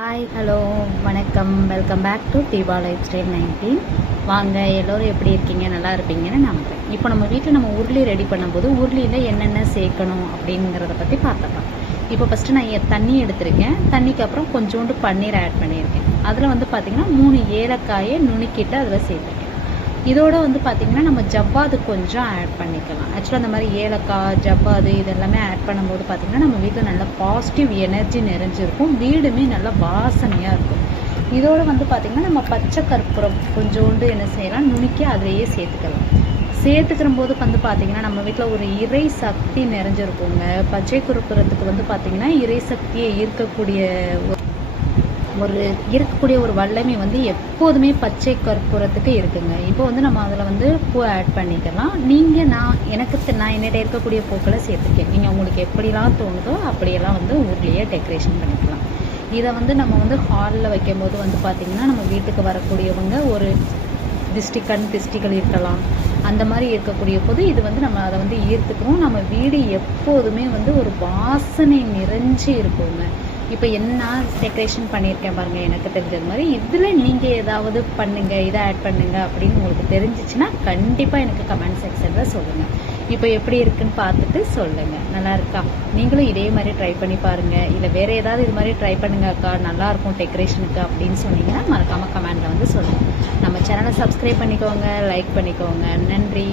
Hi hello வணக்கம். Welcome back to Deepa lifestyle nineteen வாங்க எல்லோரும் எப்படி இருக்கீங்க? நல்லா இருப்பீங்கன்னு நம்புகிறேன் இப்போ நம்ம வீட்டில் நம்ம உருளி ரெடி பண்ணும்போது உருளியில் என்னென்ன சேர்க்கணும் அப்படிங்கிறத பற்றி பார்த்துக்கலாம். இப்போ ஃபஸ்ட்டு நான் எ- தண்ணி எடுத்திருக்கேன். தண்ணிக்கு அப்புறம் கொஞ்சோண்டு பன்னீர் ஆட் பண்ணியிருக்கேன். அதில் வந்து பார்த்திங்கன்னா மூணு ஏலக்காயை நுணுக்கிட்டு அதில் சேர்த்துருக்கேன். இதோட வந்து பார்த்திங்கன்னா நம்ம ஜவ்வாது கொஞ்சம் ஆட் பண்ணிக்கலாம். ஆக்சுவலாக அந்த மாதிரி ஏலக்காய் ஜவ்வாது இதெல்லாமே ஆட் பண்ணும்போது பார்த்திங்கன்னா நம்ம வீட்டில் நல்ல பாசிட்டிவ் எனர்ஜி நிறைஞ்சிருக்கும். வீடுமே நல்லா வாசனையாக இருக்கும். இதோட வந்து பார்த்திங்கன்னா நம்ம பச்சை கற்பூரம் கொஞ்சோண்டு என்ன செய்யலாம் நுணுக்கி அதிலேயே சேர்த்துக்கலாம். சேர்த்துக்கிற போது வந்து பார்த்திங்கன்னா நம்ம வீட்டில் ஒரு இறை சக்தி நிறைஞ்சிருக்குங்க. பச்சை கற்பூரத்துக்கு வந்து பார்த்திங்கன்னா இறை சக்தியை ஈர்க்கக்கூடிய ஒரு இருக்கக்கூடிய ஒரு வல்லமை வந்து எப்போதுமே பச்சை கற்பூரத்துக்கு இருக்குங்க. இப்போ வந்து நம்ம அதில் வந்து பூ ஆட் பண்ணிக்கலாம். நீங்கள் நான் எனக்கு நான் என்னிட இருக்கக்கூடிய பூக்களை சேர்த்துக்கேன். நீங்கள் உங்களுக்கு எப்படிலாம் தோணுதோ அப்படியெல்லாம் வந்து ஊர்லேயே டெக்கரேஷன் பண்ணிக்கலாம். இதை வந்து நம்ம வந்து ஹாலில் வைக்கும்போது வந்து பார்த்திங்கன்னா நம்ம வீட்டுக்கு வரக்கூடியவங்க ஒரு திஷ்டி கண் திஷ்டிகள் இருக்கலாம். அந்த மாதிரி இருக்கக்கூடிய போது இது வந்து நம்ம அதை வந்து ஈர்த்துக்கிறோம் நம்ம வீடு எப்போதுமே வந்து ஒரு வாசனை நிறைஞ்சு இருக்குங்க. இப்போ என்ன டெக்கரேஷன் பண்ணியிருக்கேன் பாருங்கள் எனக்கு தெரிஞ்சது மாதிரி. இதில் நீங்கள் ஏதாவது பண்ணுங்க இதை ஆட் பண்ணுங்க அப்படின்னு உங்களுக்கு தெரிஞ்சிச்சுன்னா கண்டிப்பாக எனக்கு கமெண்ட் செக்ஷனில் சொல்லுங்கள் இப்போ எப்படி இருக்குன்னு பார்த்துட்டு சொல்லுங்கள் நல்லா இருக்கா? நீங்களும் இதே மாதிரி ட்ரை பண்ணி பாருங்கள் இல்லை வேறு ஏதாவது இது மாதிரி ட்ரை பண்ணுங்க அக்கா. நல்லா இருக்கும் டெக்கரேஷனுக்கு அப்படின்னு சொன்னீங்கன்னா மறக்காமல் கமெண்ட்டில் வந்து சொல்லுங்கள் நம்ம சேனலை சப்ஸ்கிரைப் பண்ணிக்கோங்க லைக் பண்ணிக்கோங்க. நன்றி.